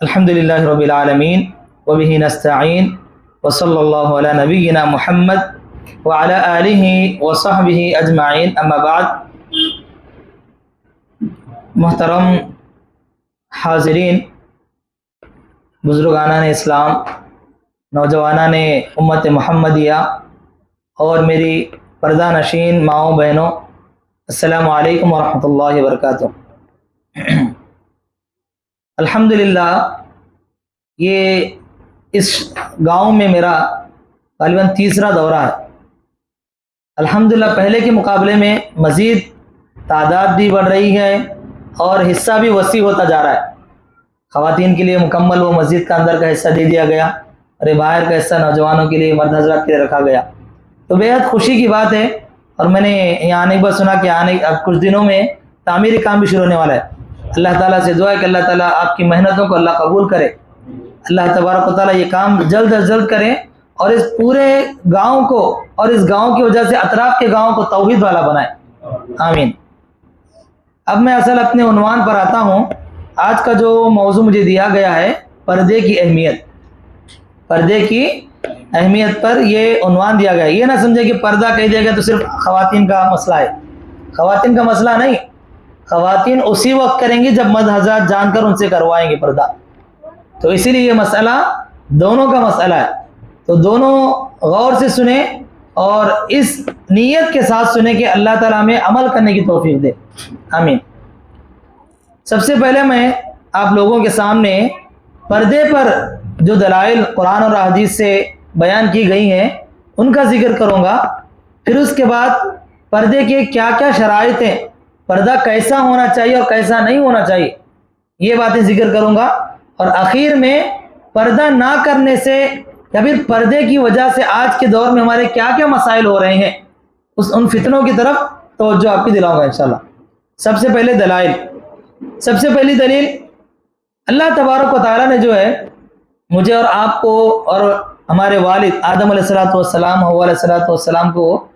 الحمدللہ رب العالمین وبہ نستعین وصلی علی نبینا محمد وعلی آلہ وصحبہ اجمعین اما بعد۔ محترم حاضرین، بزرگانان اسلام، نوجوانان امت محمدیہ اور میری پردہ نشین ماؤں بہنوں، السلام علیکم ورحمۃ اللہ وبرکاتہ۔ الحمدللہ یہ اس گاؤں میں میرا غالباً تیسرا دورہ ہے۔ الحمدللہ پہلے کے مقابلے میں مزید تعداد بھی بڑھ رہی ہے اور حصہ بھی وسیع ہوتا جا رہا ہے۔ خواتین کے لیے مکمل وہ مسجد کا اندر کا حصہ دے دیا گیا اور باہر کا حصہ نوجوانوں کے لیے، مرد حضرات کے لیے رکھا گیا، تو بیحد خوشی کی بات ہے۔ اور میں نے یہاں آنے کے بعد سنا کہ اب کچھ دنوں میں تعمیری کام بھی شروع ہونے والا ہے۔ اللہ تعالیٰ سے دعا ہے کہ اللہ تعالیٰ آپ کی محنتوں کو اللہ قبول کرے، اللہ تبارک و تعالیٰ یہ کام جلد از جلد کرے اور اس پورے گاؤں کو اور اس گاؤں کی وجہ سے اطراف کے گاؤں کو توحید والا بنائے، آمین۔ اب میں اصل اپنے عنوان پر آتا ہوں۔ آج کا جو موضوع مجھے دیا گیا ہے، پردے کی اہمیت۔ پردے کی اہمیت پر یہ عنوان دیا گیا ہے۔ یہ نہ سمجھے کہ پردہ کہہ دیا گیا تو صرف خواتین کا مسئلہ ہے، خواتین کا مسئلہ نہیں۔ خواتین اسی وقت کریں گی جب مرد حضرات جان کر ان سے کروائیں گے پردہ، تو اسی لیے یہ مسئلہ دونوں کا مسئلہ ہے۔ تو دونوں غور سے سنیں اور اس نیت کے ساتھ سنیں کہ اللہ تعالیٰ ہمیں عمل کرنے کی توفیق دے، آمین۔ سب سے پہلے میں آپ لوگوں کے سامنے پردے پر جو دلائل قرآن اور حدیث سے بیان کی گئی ہیں ان کا ذکر کروں گا، پھر اس کے بعد پردے کے کیا کیا شرائط ہیں، پردہ کیسا ہونا چاہیے اور کیسا نہیں ہونا چاہیے، یہ باتیں ذکر کروں گا، اور آخر میں پردہ نہ کرنے سے یا پھر پردے کی وجہ سے آج کے دور میں ہمارے کیا کیا مسائل ہو رہے ہیں، ان فتنوں کی طرف توجہ آپ کی دلاؤں گا انشاءاللہ۔ سب سے پہلے دلائل، سب سے پہلی دلیل، اللہ تبارک و تعالیٰ نے جو ہے مجھے اور آپ کو اور ہمارے والد آدم علیہ السلام، حوا علیہ السلام کو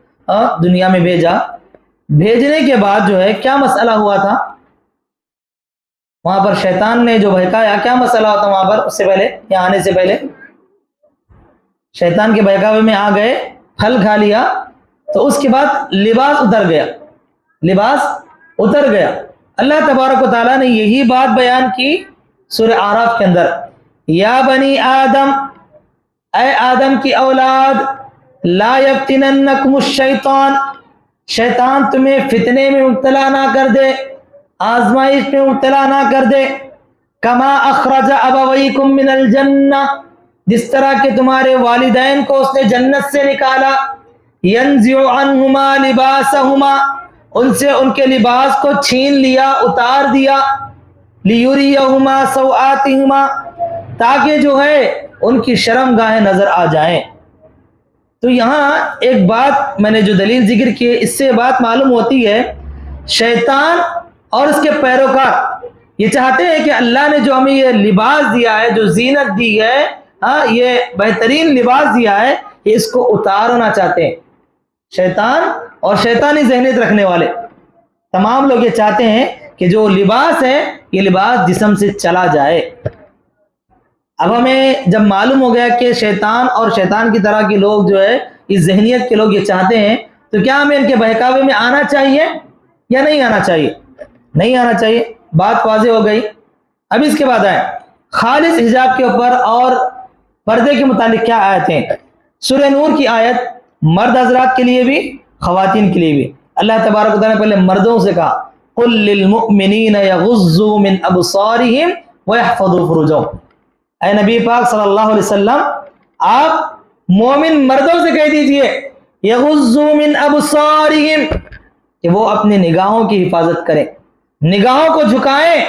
دنیا میں بھیجا۔ بھیجنے کے بعد جو ہے کیا مسئلہ ہوا تھا وہاں پر؟ شیطان نے جو بہکایا، کیا مسئلہ ہوتا وہاں پر؟ اس سے پہلے، یہاں آنے سے پہلے شیطان کے بہکاوے میں آ گئے، پھل کھا لیا، تو اس کے بعد لباس اتر گیا، لباس اتر گیا۔ اللہ تبارک و تعالیٰ نے یہی بات بیان کی سورہ اعراف کے اندر، یا بنی آدم، اے آدم کی اولاد، لا یفتننکم الشیطان، شیطان تمہیں فتنے میں مبتلا نہ کر دے، آزمائش میں مبتلا نہ کر دے، کما اخرج ابویکم من الجنہ، جس طرح کہ تمہارے والدین کو اس نے جنت سے نکالا، ینزع عنہما لباسہما، ان سے ان کے لباس کو چھین لیا، اتار دیا، لیریہما سوآتہما، تاکہ جو ہے ان کی شرم گاہیں نظر آ جائیں۔ تو یہاں ایک بات میں نے جو دلیل ذکر کی ہے، اس سے بات معلوم ہوتی ہے شیطان اور اس کے پیروکار یہ چاہتے ہیں کہ اللہ نے جو ہمیں یہ لباس دیا ہے، جو زینت دی ہے، یہ بہترین لباس دیا ہے، یہ اس کو اتارنا چاہتے ہیں۔ شیطان اور شیطانی ذہنیت رکھنے والے تمام لوگ یہ چاہتے ہیں کہ جو لباس ہے یہ لباس جسم سے چلا جائے۔ اب ہمیں جب معلوم ہو گیا کہ شیطان اور شیطان کی طرح کے لوگ جو ہے اس ذہنیت کے لوگ یہ چاہتے ہیں، تو کیا ہمیں ان کے بہکاوے میں آنا چاہیے یا نہیں آنا چاہیے؟ نہیں آنا چاہیے، بات واضح ہو گئی۔ اب اس کے بعد آئے خالص حجاب کے اوپر اور پردے کے متعلق کیا آیتیں؟ سورہ نور کی آیت مرد حضرات کے لیے بھی، خواتین کے لیے بھی۔ اللہ تبارک و تعالیٰ نے پہلے مردوں سے کہا، قل للمؤمنین یغضوا من ابصارہم ویحفظوا فروجہم، اے نبی پاک صلی اللہ علیہ وسلم آپ مومن مردوں سے کہہ دیجئے، یغضوا من ابصارہم، کہ وہ اپنی نگاہوں کی حفاظت کریں، نگاہوں کو جھکائیں،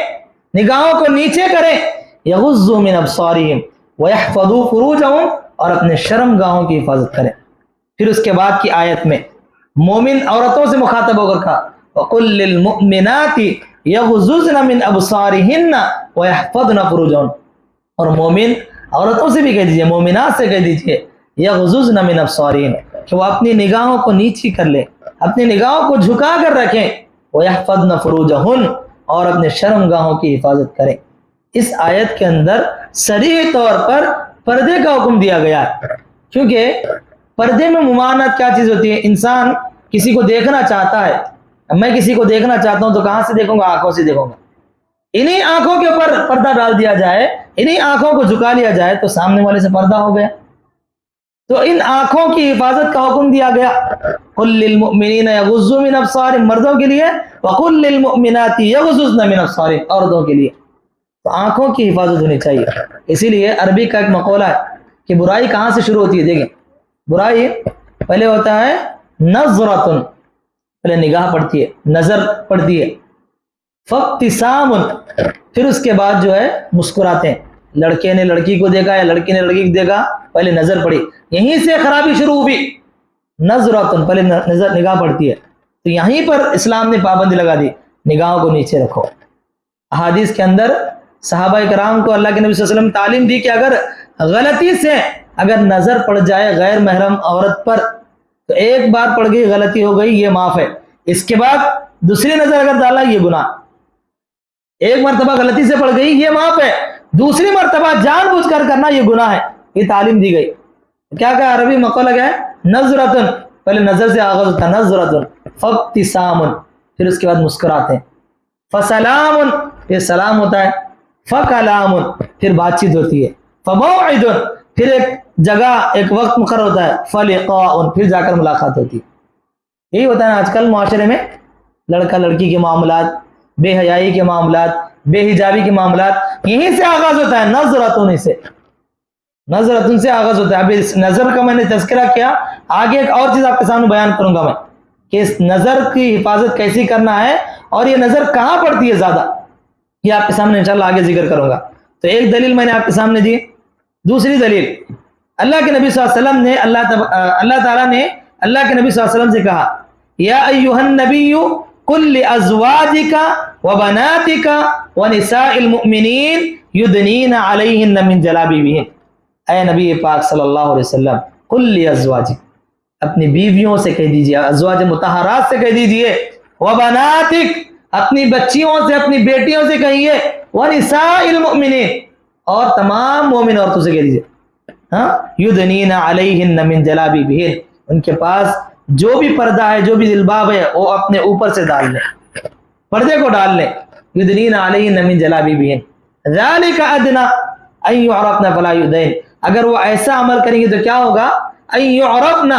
نگاہوں کو نیچے کریں، یغضوا من ابصارہم ویحفظوا فروجہم، اور اپنے شرم گاہوں کی حفاظت کریں۔ پھر اس کے بعد کی آیت میں مومن عورتوں سے مخاطب ہو کر کہا، وَقُلْ لِلْمُؤْمِنَاتِ يَغْضُضْنَ مِنْ أَبْصَارِهِنَّ وَيَحْفَظْنَ فُرُوجَهُنَّ، اور مومن عورتوں سے بھی کہہ دیجئے، مومنات سے کہہ دیجئے، یغضضن من ابصارہن، کہ وہ اپنی نگاہوں کو نیچی کر لیں، اپنی نگاہوں کو جھکا کر رکھیں، ویحفظن فروجہن، اور اپنے شرم گاہوں کی حفاظت کریں۔ اس آیت کے اندر صریح طور پر پردے کا حکم دیا گیا ہے، کیونکہ پردے میں ممانعت کیا چیز ہوتی ہے؟ انسان کسی کو دیکھنا چاہتا ہے، میں کسی کو دیکھنا چاہتا ہوں تو کہاں سے دیکھوں گا؟ آنکھوں سے دیکھوں گا۔ انہی آنکھوں کے اوپر پردہ ڈال دیا جائے، انہی آنکھوں کو جھکا لیا جائے تو سامنے والے سے پردہ ہو گیا۔ تو ان آنکھوں کی حفاظت کا حکم دیا گیا، قل للمؤمنین یغضوا من ابصارہم، مردوں کے لیے، وقل للمؤمنات یغضضن من ابصارہن، عورتوں کے لیے۔ تو آنکھوں کی حفاظت ہونی چاہیے۔ اسی لیے عربی کا ایک مقولہ ہے کہ برائی کہاں سے شروع ہوتی ہے؟ دیکھیں، برائی پہلے ہوتا ہے نظرۃ، پہلے نگاہ پڑتی ہے، نظر پڑتی ہے، فابتسام، پھر اس کے بعد جو ہے مسکراتے ہیں۔ لڑکے نے لڑکی کو دیکھا یا لڑکی نے لڑکی کو دیکھا، پہلے نظر پڑی، یہیں سے خرابی شروع ہوئی۔ نظرۃ، پہلے نگاہ پڑتی ہے، تو یہیں پر اسلام نے پابندی لگا دی، نگاہوں کو نیچے رکھو۔ احادیث کے اندر صحابہ کرام کو اللہ کے نبی صلی اللہ علیہ وسلم تعلیم دی کہ اگر غلطی سے اگر نظر پڑ جائے غیر محرم عورت پر، تو ایک بار پڑ گئی، غلطی ہو گئی، یہ معاف ہے، اس کے بعد دوسری نظر اگر ڈالا یہ گناہ۔ ایک مرتبہ غلطی سے پڑ گئی یہ معاف ہے، دوسری مرتبہ جان بوجھ کر کرنا یہ گناہ ہے، یہ تعلیم دی گئی۔ کیا کہا عربی مقولہ کیا ہے؟ نظرۃ، پہلے نظر سے آغاز ہوتا ہے، نظرۃ، فابتسام، پھر اس کے بعد مسکراتے ہیں، فسلام، پھر سلام ہوتا ہے، فکلام، پھر بات چیت ہوتی ہے، فموعد، پھر ایک جگہ ایک وقت مقرر ہوتا ہے، فلقاء، پھر جا کر ملاقات ہوتی ہے۔ یہی ہوتا ہے آج کل معاشرے میں، لڑکا لڑکی کے معاملات، بے حیائی کے معاملات، بے حجابی کے معاملات، یہیں سے آغاز ہوتا ہے، نظرتن سے، نظرتن سے آغاز ہوتا ہے۔ ابھی اس نظر کا میں نے تذکرہ کیا، آگے ایک اور چیز آپ کے سامنے بیان کروں گا میں کہ اس نظر کی حفاظت کیسی کرنا ہے اور یہ نظر کہاں پڑتی ہے زیادہ، یہ آپ کے سامنے انشاءاللہ آگے ذکر کروں گا۔ تو ایک دلیل میں نے آپ کے سامنے دی، دوسری دلیل اللہ کے نبی صلی اللہ علیہ وسلم نے اللہ تعالیٰ نے اللہ کے نبی صلی اللہ علیہ وسلم سے کہا، یا ایھا النبی قل لازواجک وبناتک ونساء المؤمنین یدنین علیہن من جلابیبہن، اے نبی پاک صلی اللہ علیہ وسلم، قل لازواجک، اپنی بیویوں سے کہہ دیجیے، ازواج مطہرات سے کہہ دیجیے، وبناتک، اپنی بچیوں سے، اپنی بیٹیوں سے کہیے، ونساء المؤمنین، اور تمام مومن عورتوں سے کہہ دیجیے، یدنین علیہن من جلابیبہن، ان کے پاس جو بھی پردہ ہے، جو بھی جلباب ہے، وہ اپنے اوپر سے ڈال لیں، پردے کو ڈال لیں، یدنین علیہن من جلابیبہن، ذالک ادنی ان یعرفن فلا یؤذین، اگر وہ ایسا عمل کریں گے تو کیا ہوگا؟ ان یعرفن،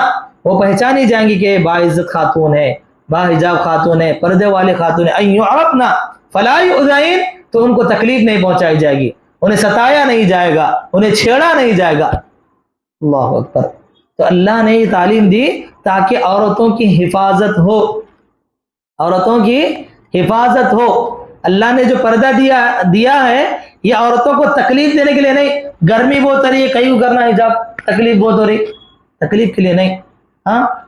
وہ پہچانی جائیں گی کہ باعزت خاتون ہے، باحجاب خاتون ہے، پردے والے خاتون ہے، ان یعرفن فلا یؤذین، تو ان کو تکلیف نہیں پہنچائی جائے گی، انہیں ستایا نہیں جائے گا، انہیں چھیڑا نہیں جائے گا۔ اللہ اکبر۔ تو اللہ نے یہ تعلیم دی تاکہ عورتوں کی حفاظت ہو، عورتوں کی حفاظت ہو۔ اللہ نے جو پردہ دیا ہے یہ عورتوں کو تکلیف دینے کے لیے نہیں، گرمی بہت ہو رہی ہے کہیں کرنا حجاب، تکلیف بہت ہو رہی، تکلیف کے لیے نہیں،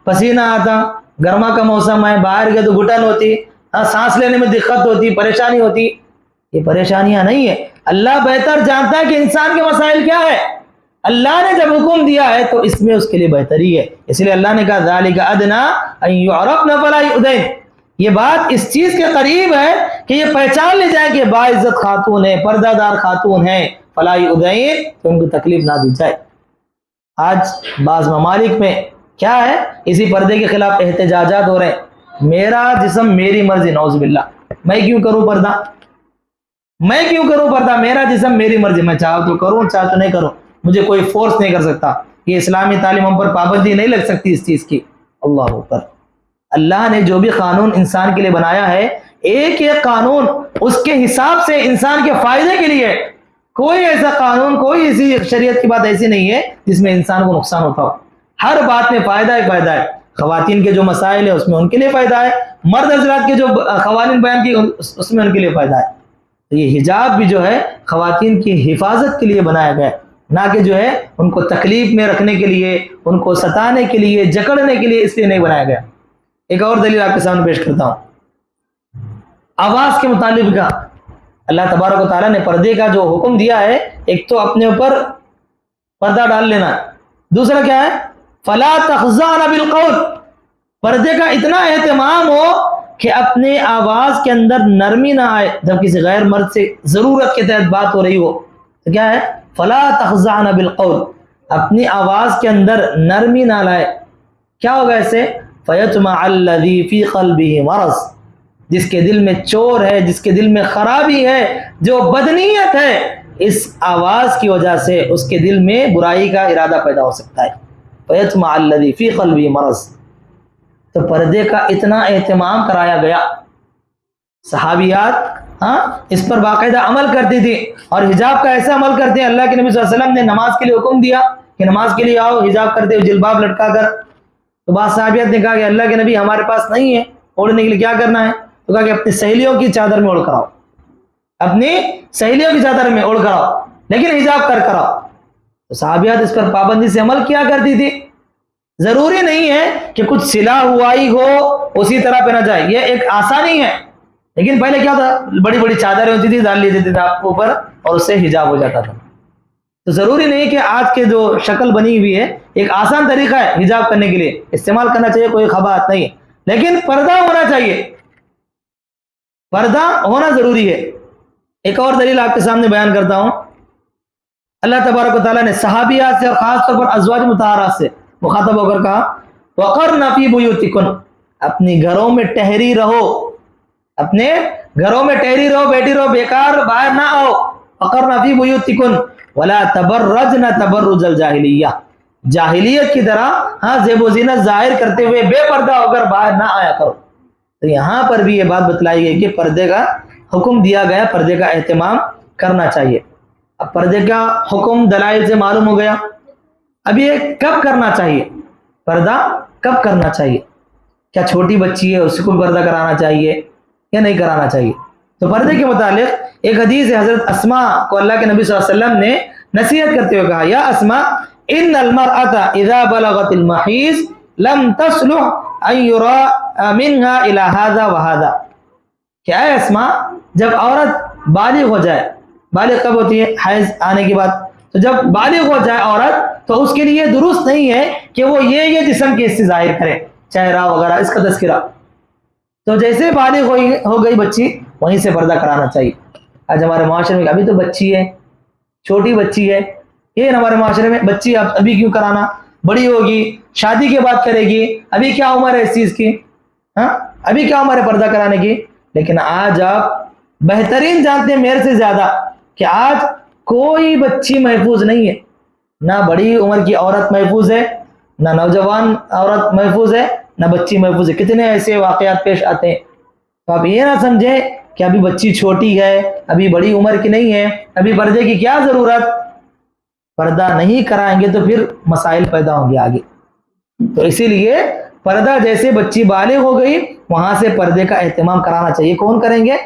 پسینہ آتا، گرما کا موسم ہے، باہر گئے تو گھٹن ہوتی، سانس لینے میں دقت ہوتی، پریشانی ہوتی، یہ پریشانیاں نہیں ہے۔ اللہ بہتر جانتا ہے کہ انسان کے مسائل کیا ہے، اللہ نے جب حکم دیا ہے تو اس میں اس کے لیے بہتری ہے، اس لیے اللہ نے کہا ذالک ادنی ان یعرفن فلا یؤذین، یہ بات اس چیز کے قریب ہے کہ یہ پہچان لے جائے کہ باعزت خاتون ہے، پردہ دار خاتون ہے، فلا یؤذین، تو ان کو تکلیف نہ دی جائے۔ آج بعض ممالک میں کیا ہے، اسی پردے کے خلاف احتجاجات ہو رہے ہیں، میرا جسم میری مرضی، نعوذ باللہ، میں کیوں کروں پردہ، میں کیوں کروں پردہ، میرا جسم میری مرضی، میں چاہوں تو کروں چاہوں تو نہیں کروں، مجھے کوئی فورس نہیں کر سکتا، یہ اسلامی تعلیم ہم پر پابندی نہیں لگ سکتی اس چیز کی۔ اللہ اکبر۔ اللہ نے جو بھی قانون انسان کے لیے بنایا ہے، ایک ایک قانون اس کے حساب سے انسان کے فائدے کے لیے، کوئی ایسا قانون، کوئی ایسی شریعت کی بات ایسی نہیں ہے جس میں انسان کو نقصان ہوتا ہو، ہر بات میں فائدہ ہی فائدہ ہے۔ خواتین کے جو مسائل ہیں اس میں ان کے لیے فائدہ ہے، مرد حضرات کے جو قوانین بیان کی اس میں ان کے لیے فائدہ ہے۔ تو یہ حجاب بھی جو ہے خواتین کی حفاظت کے لیے بنایا گیا ہے، نہ کہ جو ہے ان کو تکلیف میں رکھنے کے لیے، ان کو ستانے کے لیے، جکڑنے کے لیے، اس لیے نہیں بنایا گیا۔ ایک اور دلیل آپ کے سامنے پیش کرتا ہوں، آواز کے متعلق کا اللہ تبارک و تعالیٰ نے پردے کا جو حکم دیا ہے، ایک تو اپنے اوپر پردہ ڈال لینا، دوسرا کیا ہے، فلا تخضعن بالقول، پردے کا اتنا اہتمام ہو کہ اپنے آواز کے اندر نرمی نہ آئے جب کسی غیر مرد سے ضرورت کے تحت بات ہو رہی ہو. تو کیا ہے؟ فلا تخضعن بالقول، اپنی آواز کے اندر نرمی نہ لائے. کیا ہوگا ایسے؟ فیطمع الذی فی قلبہ مرض، جس کے دل میں چور ہے، جس کے دل میں خرابی ہے، جو بدنیت ہے، اس آواز کی وجہ سے اس کے دل میں برائی کا ارادہ پیدا ہو سکتا ہے. فیطمع الذی فی قلبہ مرض. تو پردے کا اتنا اہتمام کرایا گیا. صحابیات اس پر باقاعدہ عمل کرتی تھی، اور حجاب کا ایسا عمل کرتے ہیں. اللہ کے نبی صلی اللہ علیہ وسلم نے نماز کے لیے حکم دیا کہ نماز کے لیے آؤ حجاب کرتے ہوئے، جلباب لٹکا کر. تو بعض صحابیات نے کہا کہ اللہ کے نبی ہمارے پاس نہیں ہے اوڑھنے کے لیے، کیا کرنا ہے؟ تو کہا کہ اپنی سہیلیوں کی چادر میں اوڑھ کر آؤ، اپنی سہیلیوں کی چادر میں اوڑھ کر آؤ، لیکن حجاب کر آؤ. تو صحابیات اس پر پابندی سے عمل کیا کرتی تھی. ضروری نہیں ہے کہ کچھ سلا ہوا ہی ہو اسی طرح پہنا جائے، یہ ایک آسانی ہے. لیکن پہلے کیا تھا؟ بڑی بڑی چادریں ہوتی تھی، ڈال لیتے تھے آپ کو اوپر، اور اس سے حجاب ہو جاتا تھا. تو ضروری نہیں کہ آج کے جو شکل بنی ہوئی ہے، ایک آسان طریقہ ہے حجاب کرنے کے لیے، استعمال کرنا چاہیے، کوئی خباثت نہیں، لیکن پردہ ہونا چاہیے، پردہ ہونا ضروری ہے. ایک اور دلیل آپ کے سامنے بیان کرتا ہوں. اللہ تبارک و تعالیٰ نے صحابیات سے اور خاص طور پر ازواج مطہرات سے مخاطب ہو کر کہا وَقَرْنَ فِي بُيُوتِكُنَّ، اپنی گھروں میں ٹہری رہو، اپنے گھروں میں ٹہری رہو، بیٹھی رہو، بیکار باہر نہ آؤ. وَقَرْنَ فِي بُيُوتِكُنَّ وَلَا تَبَرَّجْنَ تَبَرُّجَ الْجَاهِلِيَّةِ، جاہلیت کی طرح زیب و زینت ظاہر کرتے ہوئے بے پردہ ہو کر باہر نہ آیا کرو. تو یہاں پر بھی یہ بات بتلائی گئی کہ پردے کا حکم دیا گیا، پردے کا اہتمام کرنا چاہیے. اب پردے کا حکم دلائل سے معلوم ہو گیا. اب یہ کب کرنا چاہیے؟ پردہ کب کرنا چاہیے؟ کیا چھوٹی بچی ہے اس کو پردہ کرانا چاہیے یا نہیں کرانا چاہیے؟ تو پردے کے متعلق ایک حدیث ہے، حضرت اسماء کو اللہ کے نبی صلی اللہ علیہ وسلم نے نصیحت کرتے ہوئے کہا یا اسماء ان المرأة اذا بلغت المحیض لم تصلح ان يرى منها الى هذا وهذا. کیا ہے اسماء، جب عورت بالغ ہو جائے، بالغ کب ہوتی ہے؟ حیض آنے کے بعد. تو جب بالغ ہو جائے عورت تو اس کے لیے درست نہیں ہے کہ وہ یہ جسم کی حصے ظاہر کرے، چہرہ وغیرہ، اس کا تذکرہ. تو جیسے بالغ ہو گئی بچی وہیں سے پردہ کرانا چاہیے. آج ہمارے معاشرے میں ابھی تو بچی ہے، چھوٹی بچی ہے، یہ ہمارے معاشرے میں بچی ابھی کیوں کرانا، بڑی ہوگی شادی کے بعد کرے گی، ابھی کیا عمر ہے اس چیز کی، ابھی کیا عمر ہے پردہ کرانے کی. لیکن آج آپ بہترین جانتے ہیں میرے سے زیادہ کہ آج کوئی بچی محفوظ نہیں ہے، نہ بڑی عمر کی عورت محفوظ ہے، نہ نوجوان عورت محفوظ ہے، نہ بچی محفوظ ہے. کتنے ایسے واقعات پیش آتے ہیں. تو آپ یہ نہ سمجھیں کہ ابھی بچی چھوٹی ہے، ابھی بڑی عمر کی نہیں ہے، ابھی پردے کی کیا ضرورت. پردہ نہیں کرائیں گے تو پھر مسائل پیدا ہوں گے آگے. تو اسی لیے پردہ جیسے بچی بالغ ہو گئی وہاں سے پردے کا اہتمام کرانا چاہیے. کون کریں گے؟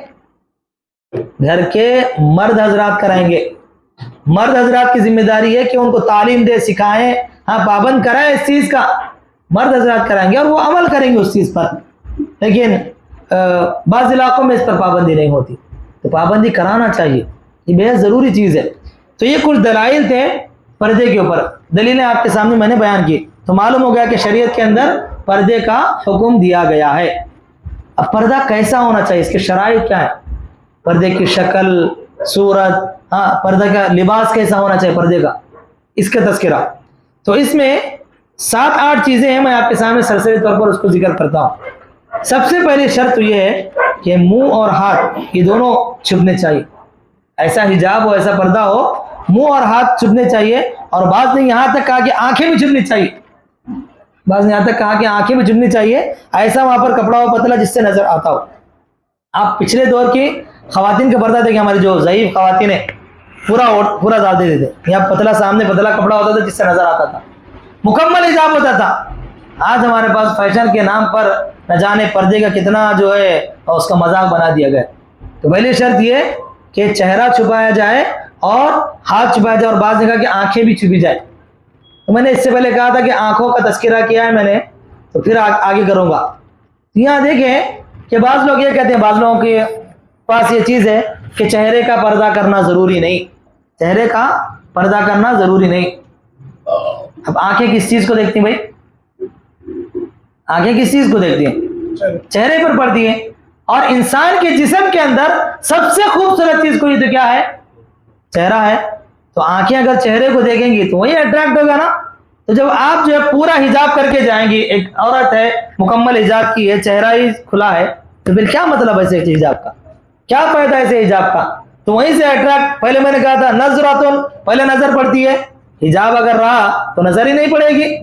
گھر کے مرد حضرات کرائیں گے. مرد حضرات کی ذمہ داری ہے کہ ان کو تعلیم دے، سکھائیں، پابند کرائیں اس چیز کا. مرد حضرات کرائیں گے اور وہ عمل کریں گے اس چیز پر. لیکن بعض علاقوں میں اس پر پابندی نہیں ہوتی، تو پابندی کرانا چاہیے، یہ بے حد ضروری چیز ہے. تو یہ کچھ دلائل تھے پردے کے اوپر، دلیلیں آپ کے سامنے میں نے بیان کی. تو معلوم ہو گیا کہ شریعت کے اندر پردے کا حکم دیا گیا ہے. اب پردہ کیسا ہونا چاہیے، اس کے شرائط کیا ہے؟ پردے کی شکل، صورت، پردہ کا لباس کیسا ہونا چاہیے پردے کا، اس کا تذکرہ. تو اس میں 7-8 چیزیں ہیں، میں آپ کے سامنے سرسری طور پر اس کو ذکر کرتا ہوں. سب سے پہلی شرط یہ ہے کہ منہ اور ہاتھ یہ دونوں چھپنے چاہیے. ایسا حجاب ہو، ایسا پردہ ہو، منہ اور ہاتھ چھپنے چاہیے. اور بعض نے یہاں تک کہا کہ آنکھیں بھی چھپنی چاہیے، بعض نے یہاں تک کہا کہ آنکھیں بھی چھپنی چاہیے. ایسا وہاں پر کپڑا ہو پتلا جس سے نظر آتا ہو. آپ پچھلے دور کی خواتین کا پردہ دیکھیں، ہماری جو ضعیف خواتین ہیں پورا ڈال دیتے تھے، یہاں پتلا سامنے پتلا کپڑا ہوتا تھا جس سے نظر آتا تھا، مکمل حجاب ہوتا تھا. آج ہمارے پاس فیشن کے نام پر نہ جانے پردے کا کتنا جو ہے اس کا مذاق بنا دیا گیا. تو پہلی شرط یہ کہ چہرہ چھپایا جائے اور ہاتھ چھپایا جائے، اور بعض نے کہا کہ آنکھیں بھی چھپی جائے. تو میں نے اس سے پہلے کہا تھا کہ آنکھوں کا تذکرہ کیا ہے میں نے، تو پھر آگے کروں گا. یہاں دیکھیں کہ بعض لوگ یہ کہتے ہیں، بعض لوگوں کے پاس یہ چیز ہے کہ چہرے کا پردہ کرنا ضروری نہیں، چہرے کا پردہ کرنا ضروری نہیں. اب آنکھیں کس چیز کو دیکھتی ہیں بھائی؟ آنکھیں کس چیز کو دیکھتی ہیں؟ چہرے پر پڑتی ہے. اور انسان کے جسم کے اندر سب سے خوبصورت چیز کوئی تو کیا ہے؟ چہرہ ہے. تو آنکھیں اگر چہرے کو دیکھیں گی تو وہی اٹریکٹ ہوگا نا. تو جب آپ جو ہے پورا حجاب کر کے جائیں گی، ایک عورت ہے مکمل حجاب کی ہے، چہرہ ہی کھلا ہے، تو پھر کیا مطلب ہے ایسے حجاب کا؟ کیا فائدہ ہے ایسے حجاب کا؟ تو وہیں سے اٹریکٹ، پہلے میں نے کہا تھا نظراتن، پہلے نظر پڑتی ہے. حجاب اگر رہا تو نظر ہی نہیں پڑے گی،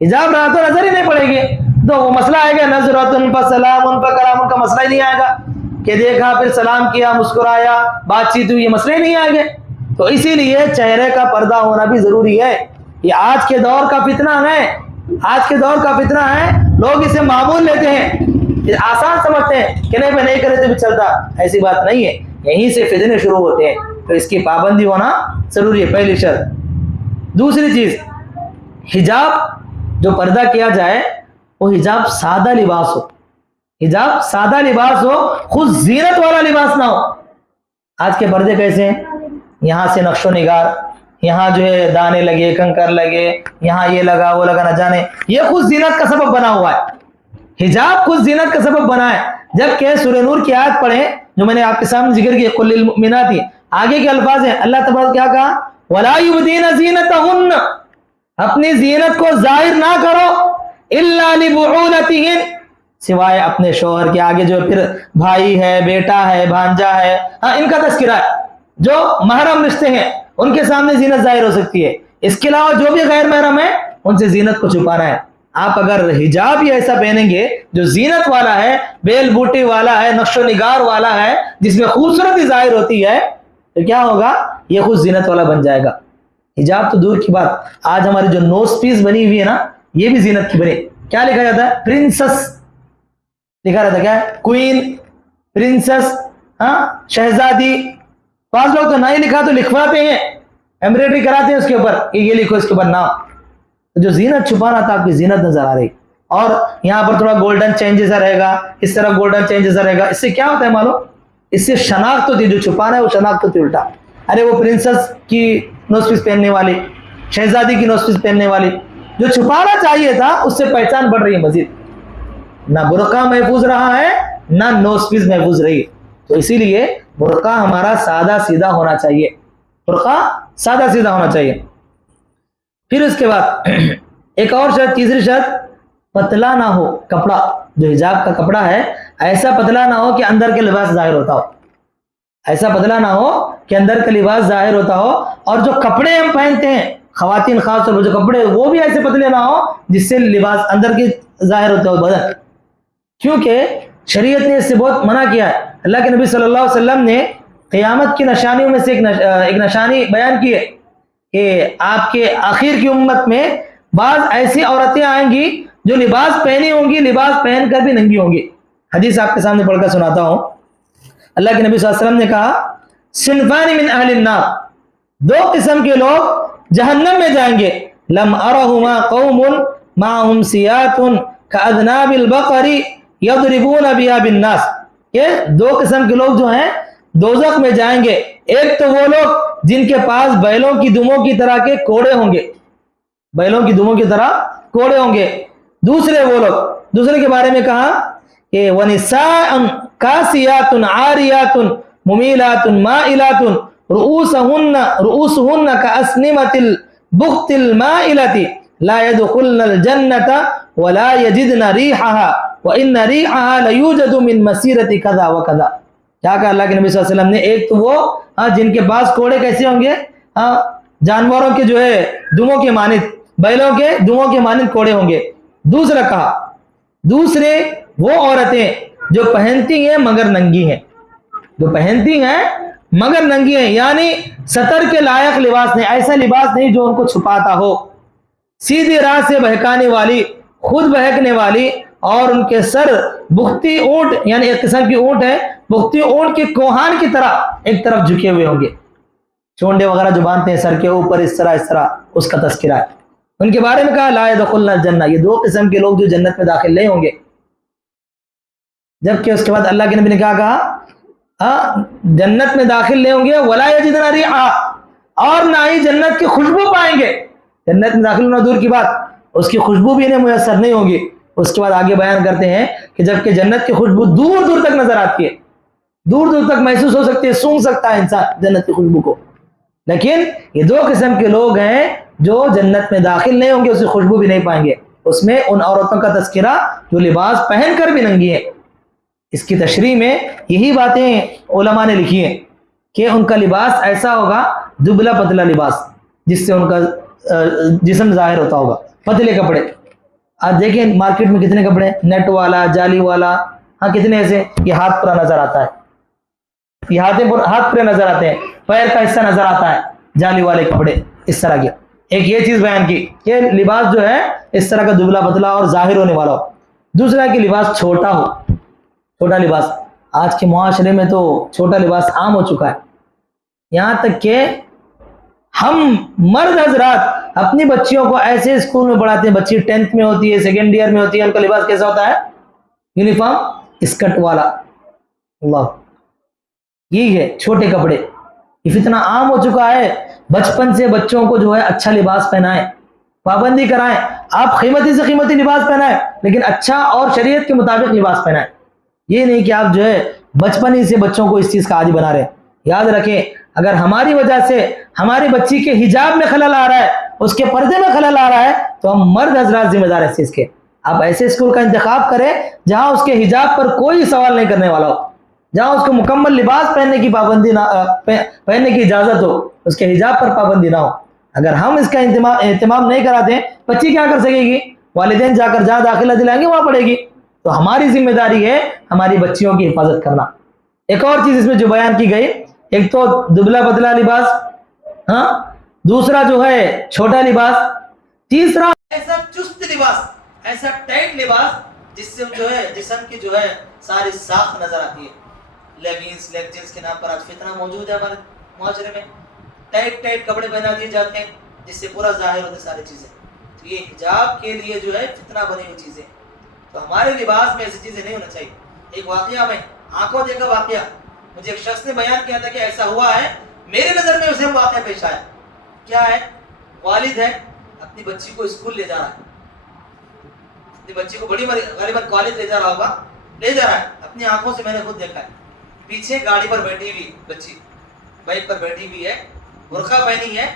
حجاب رہا تو نظر ہی نہیں پڑے گی. تو وہ مسئلہ آئے گا نظراتن فسلام فکلام کا مسئلہ ہی نہیں آئے گا کہ دیکھا پھر سلام کیا مسکرایا بات چیت ہوئی، یہ مسئلے نہیں آئے گے. تو اسی لیے چہرے کا پردہ ہونا بھی ضروری ہے. یہ آج کے دور کا فتنہ ہے، آج کے دور کا فتنہ ہے. لوگ اسے معمول لیتے ہیں، آسان سمجھتے ہیں کہ نہیں نہیں کرے تو بھی چلتا. ایسی بات نہیں ہے، یہیں سے فتنے شروع ہوتے ہیں. تو اس کی پابندی ہونا ضروری ہے، پہلی شرط. دوسری چیز، حجاب جو پردہ کیا جائے وہ حجاب سادہ لباس ہو. حجاب سادہ لباس ہو، خود زینت والا لباس نہ ہو. آج کے پردے کیسے ہیں؟ یہاں سے نقش و نگار، یہاں جو ہے دانے لگے، کنکر لگے، یہاں یہ لگا وہ لگا، نہ جانے. یہ خود زینت کا سبب بنا ہوا ہے. حجاب خود زینت کا سبب بنا ہے. جبکہ سورہ نور کی آیت پڑھیں جو میں نے آپ کے سامنے ذکر کی، قل للمؤمنات، آگے کے الفاظ ہیں. اللہ تبارک کیا کہا؟ ولا یبدین زینتہن، اپنی زینت کو ظاہر نہ کرو، الا لبعولتہن، سوائے اپنے شوہر کے. آگے جو پھر بھائی ہے، بیٹا ہے، بھانجا ہے، ہاں ان کا تذکرہ ہے. جو محرم رشتے ہیں ان کے سامنے زینت ظاہر ہو سکتی ہے. اس کے علاوہ جو بھی غیر محرم ہے ان سے زینت کو چھپانا ہے. آپ اگر حجاب ہی ایسا پہنیں گے جو زینت والا ہے، بیل بوٹی والا ہے، نقش و نگار والا ہے، جس میں خوبصورتی ظاہر ہوتی ہے، تو کیا ہوگا؟ یہ خود زینت والا بن جائے گا. حجاب تو دور کی بات، آج ہماری جو نوز پیس بنی ہوئی ہے نا، یہ بھی زینت کی بنی. کیا لکھا جاتا ہے؟ پرنسس لکھا رہتا ہے. کیا ہے؟ کوئین، پرنسس، ہاں شہزادی. بعض لوگ تو نہ ہی لکھا تو لکھواتے ہیں، ایمبرائڈری کراتے ہیں اس کے اوپر کہ یہ لکھو اس کے اوپر نام. جو زینت چھپانا تھا آپ کی زینت نظر آ رہی. اور یہاں پر تھوڑا گولڈن چینج جیسا رہے گا، اس طرف گولڈن چینج جیسا رہے گا. اس سے کیا ہوتا ہے معلوم؟ اس سے شناخت ہوتی ہے. جو چھپانا ہے وہ شناخت ہوتی الٹا. ارے وہ پرنسس کی نوز پیس پہننے والی، شہزادی کی نوز پیس پہننے والی، جو چھپانا چاہیے تھا اس سے پہچان بڑھ رہی ہے مزید. نہ برقع محفوظ رہا ہے، نہ نوز پیس محفوظ رہی. تو اسی لیے برقع ہمارا سادہ سیدھا ہونا چاہیے، برقع سادہ سیدھا ہونا چاہیے. پھر اس کے بعد ایک اور شرط، تیسری شرط، پتلا نہ ہو کپڑا. جو حجاب کا کپڑا ہے ایسا پتلا نہ ہو کہ اندر کے لباس ظاہر ہوتا ہو. ایسا پتلا نہ ہو کہ اندر کا لباس ظاہر ہوتا ہو. اور جو کپڑے ہم پہنتے ہیں خواتین خاص طور پر جو کپڑے، وہ بھی ایسے پتلے نہ ہو جس سے لباس اندر کے ظاہر ہوتا ہو بدن. کیونکہ شریعت نے اس سے بہت منع کیا ہے. اللہ کے نبی صلی اللہ علیہ وسلم نے قیامت کی نشانیوں میں سے ایک نشانی بیان کی ہے کہ آپ کے آخر کی امت میں بعض ایسی عورتیں آئیں گی جو لباس پہنی ہوں گی، لباس پہن کر بھی ننگی ہوں گی. حدیث آپ کے سامنے پڑھ کر سناتا ہوں. اللہ کے نبی صلی اللہ علیہ وسلم نے کہا صنفان من اہل النار، دو قسم کے لوگ جہنم میں جائیں گے. لم ارہما قوم معهم سیات کاذناب البقر یضربون بها بالناس. یہ دو قسم کے لوگ جو ہیں دوزخ میں جائیں گے. ایک تو وہ لوگ جن کے پاس بیلوں کی دموں کی طرح کے کوڑے ہوں گے، بیلوں کی دموں کی طرح کوڑے ہوں گے. دوسرے وہ لوگ، دوسرے کے بارے میں کہا کہ وَنِسَاءً كَاسِيَاتٌ عَارِيَاتٌ مُمِيلَاتٌ مَائِلَاتٌ رُؤُوسُهُنَّ كَأَسْنِمَةِ الْبُخْتِ الْمَائِلَةِ لَا يَدْخُلْنَ الْجَنَّةَ وَلَا يَجِدْنَ رِيحَهَا وَإِنَّ رِيحَهَا لَيُوجَدُ مِنْ مَسِيرَةِ كَذَا وَكَذَا. کیا کہا اللہ کے نبی صلی اللہ علیہ وسلم نے؟ ایک تو وہ جن کے پاس کوڑے کیسے ہوں گے؟ جانوروں کے جو ہے دموں کے مانند، بیلوں کے دموں کے مانند کوڑے ہوں گے. دوسرا کہا دوسرے وہ عورتیں جو پہنتی ہیں مگر ننگی ہیں، جو پہنتی ہیں مگر ننگی ہیں، یعنی ستر کے لائق لباس نہیں، ایسا لباس نہیں جو ان کو چھپاتا ہو. سیدھی راہ سے بہکانے والی، خود بہکنے والی، اور ان کے سر بختی اونٹ، یعنی ایک قسم کی اونٹ ہے، بختی اونٹ کے کوہان کی طرح ایک طرف جھکے ہوئے ہوں گے. چونڈے وغیرہ جو باندھتے ہیں سر کے اوپر اس طرح اس کا تذکرہ ہے. ان کے بارے میں کہا لا يدخلن الجنہ، یہ دو قسم کے لوگ جو جنت میں داخل نہیں ہوں گے. جبکہ اس کے بعد اللہ کے نبی نے کیا کہا؟ جنت میں داخل نہیں ہوں گے ولا یجدن ریحا، اور نہ ہی جنت کی خوشبو پائیں گے. جنت میں داخل ہونا دور کی بات، اس کی خوشبو بھی انہیں میسر نہیں ہوگی. اس کے بعد آگے بیان کرتے ہیں کہ جبکہ جنت کی خوشبو دور دور تک نظر آتی ہے, دور دور تک محسوس ہو سکتی ہے, سونگھ سکتا ہے انسان جنت کی خوشبو کو. لیکن یہ دو قسم کے لوگ ہیں جو جنت میں داخل نہیں ہوں گے, اس کی خوشبو بھی نہیں پائیں گے. اس میں ان عورتوں کا تذکرہ جو لباس پہن کر بھی ننگی ہیں. اس کی تشریح میں یہی باتیں علماء نے لکھی ہیں کہ ان کا لباس ایسا ہوگا دبلا پتلا لباس, جس سے ان کا جسم ظاہر ہوتا ہوگا, پتلے کپڑے. آج دیکھیں مارکیٹ میں کتنے کپڑے, نیٹ والا, جالی والا, ہاں کتنے ایسے, یہ ہاتھ پورا نظر آتا ہے, یہ ہاتھ پورے نظر آتے ہیں, پیر کا حصہ نظر آتا ہے, جالی والے کپڑے اس طرح کے. ایک یہ چیز بیان کی کہ لباس جو ہے اس طرح کا دبلا پتلا اور ظاہر ہونے والا ہو. دوسرا کہ لباس چھوٹا ہو, چھوٹا لباس. آج کے معاشرے میں تو چھوٹا لباس عام ہو چکا ہے, یہاں تک کہ ہم مرد حضرات اپنی بچیوں کو ایسے اسکول میں پڑھاتے ہیں, بچی 10th میں ہوتی ہے, 2nd ایئر میں ہوتی ہے, ان کا لباس کیسا ہوتا ہے, یونیفارم اسکرٹ والا. اللہ, یہی ہے چھوٹے کپڑے. یہ فتنہ عام ہو چکا ہے. بچپن سے بچوں کو جو ہے اچھا لباس پہنائیں, پابندی کرائیں. آپ قیمتی سے قیمتی لباس پہنائیں, لیکن اچھا اور شریعت کے مطابق لباس پہنائیں. یہ نہیں کہ آپ جو ہے بچپن ہی سے بچوں کو اس چیز کا عادی بنا رہے ہیں. یاد رکھیں, اگر ہماری وجہ سے ہماری بچی کے حجاب میں خلل آ رہا ہے, اس کے پردے میں خلل آ رہا ہے, تو ہم مرد حضرات ذمہ دار ہیں اس چیز کے. آپ ایسے اسکول کا انتخاب کریں جہاں اس کے حجاب پر کوئی سوال نہیں کرنے والا ہو, جہاں اس کو مکمل لباس پہننے کی پابندی نہ پہننے کی اجازت ہو, اس کے حجاب پر پابندی نہ ہو. اگر ہم اس کا اہتمام نہیں کراتے ہیں, بچی کیا کر سکے گی؟ والدین جا کر جہاں داخلہ دلائیں گے وہاں پڑھے گی. تو ہماری ذمہ داری ہے ہماری بچیوں کی حفاظت کرنا. ایک اور چیز اس میں جو بیان کی گئی, ایک تو دبلا پتلا لباس, ہاں, دوسرا جو ہے چھوٹا لباس, تیسرا ایسا چست لباس, ایسا ٹائٹ لباس جس سے جو ہے جسم کی جو ہے ساری ساخت نظر آتی ہے. لیگنگز, لیگ جینس کے نام پر آج فتنہ موجود ہے ہمارے معاشرے میں. ٹائٹ ٹائٹ کپڑے پہنا دیے جاتے ہیں جس سے پورا ظاہر ہوتا ہے ساری چیزیں. تو یہ حجاب کے لیے جو ہے فتنہ بنی ہوئی چیزیں. تو ہمارے لباس میں ایسی چیزیں نہیں ہونا چاہیے. ایک واقعہ میں آنکھوں دیکھا واقعہ مجھے ایک شخص نے بیان کیا تھا کہ ایسا ہوا ہے, میرے نظر میں اسے واقعہ پیش آیا. کیا ہے؟ والد ہے, اپنی بچی کو اسکول لے جا رہا ہے, اپنی بچی کو بڑی غالباً کالج لے جا رہا ہوگا, لے جا رہا ہے. اپنی آنکھوں سے میں نے خود دیکھا ہے. پیچھے گاڑی پر بیٹھی ہوئی بچی, بائک پر بیٹھی ہوئی ہے, برقع پہنی ہے,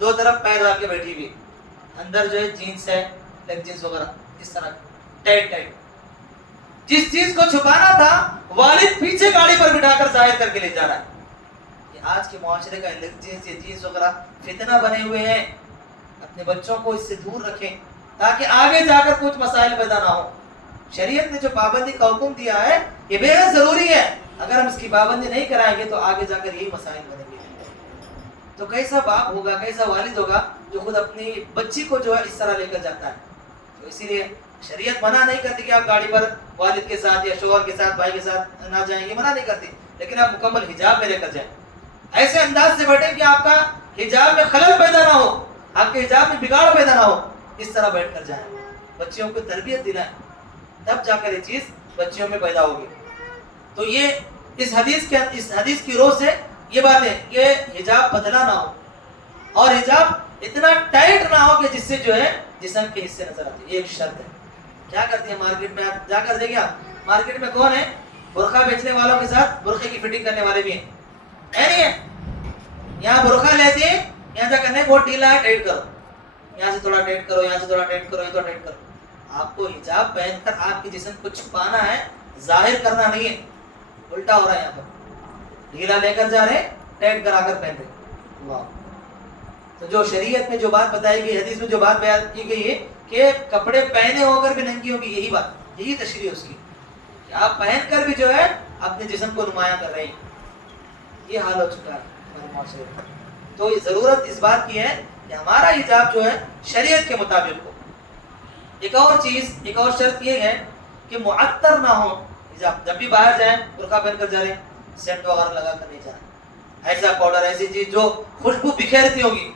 دو طرف پیر ڈال کے بیٹھی ہوئی, اندر جو ہے جینس ہے, لیگ جینس وغیرہ اس طرح ٹائٹ ٹائٹ. جس چیز کو چھپانا تھا والد پیچھے گاڑی پر بٹھا کر ظاہر کر کے لے جا رہا ہے. یہ آج کے معاشرے کا لیگ جینس یا جینس وغیرہ فتنہ بنے ہوئے ہیں. اپنے بچوں کو اس سے دور رکھیں تاکہ آگے جا کر کچھ مسائل پیدا نہ ہو. شریعت نے جو پابندی کا حکم دیا ہے یہ بے حد ضروری ہے. اگر ہم اس کی پابندی نہیں کرائیں گے تو آگے جا کر یہی مسائل بنیں گے. تو کیسا باپ ہوگا, کیسا والد ہوگا جو خود اپنی بچی کو جو ہے اس طرح لے کر جاتا ہے. تو اسی لیے شریعت منع نہیں کرتی کہ آپ گاڑی پر والد کے ساتھ یا شوہر کے ساتھ, بھائی کے ساتھ نہ جائیں, یہ منع نہیں کرتی, لیکن آپ مکمل حجاب میں لے کر جائیں. ایسے انداز سے بیٹھیں کہ آپ کا حجاب میں خلل پیدا نہ ہو, آپ کے حجاب میں بگاڑ پیدا نہ ہو. اس طرح بیٹھ کر جائیں, بچیوں کو تربیت دلائیں, تب جا کر یہ چیز بچیوں میں پیدا ہوگی. تو یہ اس حدیث کی روح سے یہ بات ہے کہ حجاب پتلا نہ ہو اور حجاب اتنا ٹائٹ نہ ہو کہ جس سے جو ہے جسم کے حصے نظر آتے. یہ ایک شرط ہے. کیا کرتی ہے مارکیٹ میں, آپ جا کر دیکھیں, آپ مارکیٹ میں کون ہے برقع بیچنے والوں کے ساتھ برقعے کی فٹنگ کرنے والے بھی ہیں, ہے نہیں ہے؟ یہاں برقع لیتے ہیں, یہاں جا کرنے بہت ڈھیلا ہے, ٹائٹ کرو, یہاں سے تھوڑا ٹائٹ کرو, یہاں سے تھوڑا ٹائٹ کرو, یہ تھوڑا ٹائٹ کرو. آپ کو حجاب پہن کر آپ کے جسم کو چھپانا ہے, ظاہر کرنا نہیں ہے. الٹا ہو رہا ہے, یہاں پر ڈھیلا لے کر جا رہے, ٹائٹ کرا کر پہن رہے. واہ. تو جو شریعت میں جو بات بتائی گئی, حدیث میں جو بات بیان کی گئی ہے کہ کپڑے پہنے ہو کر بھی ننگی ہوگی, یہی بات, یہی تشریح اس کی کہ آپ پہن کر بھی جو ہے اپنے جسم کو نمایاں کر رہے ہیں. یہ حال ہو چکا ہے ہمارے معاشرے میں. تو یہ ضرورت اس بات کی ہے کہ ہمارا حجاب جو ہے شریعت کے مطابق ہو. ایک اور چیز, ایک اور شرط یہ ہے کہ معطر نہ ہو حجاب. جب بھی باہر جائیں برقع پہن کر جا رہے ہیں, سینٹ وغیرہ لگا کر نہیں جا رہے, ایسا پاؤڈر, ایسی چیز جو خوشبو بکھیرتی ہوگی.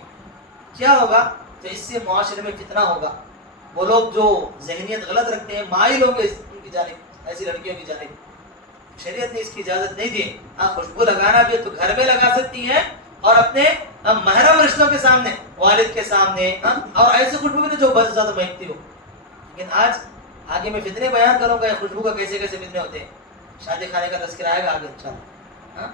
کیا ہوگا؟ تو اس سے معاشرے میں فتنہ ہوگا. وہ لوگ جو ذہنیت غلط رکھتے ہیں مائل ہوں گے ان کی جانب, ایسی لڑکیوں کی جانب. شریعت نے اس کی اجازت نہیں دی. ہاں خوشبو لگانا بھی ہے تو گھر میں لگا سکتی ہیں اور اپنے محرم رشتوں کے سامنے, والد کے سامنے, اور ایسی خوشبو بھی جو بہت زیادہ مہکتی ہو. لیکن آج آگے میں فتنے بیان کروں گا خوشبو کا کیسے کیسے فتنے ہوتے ہیں، شادی خانے کا تذکرہ آئے گا آگے انشاءاللہ، ہاں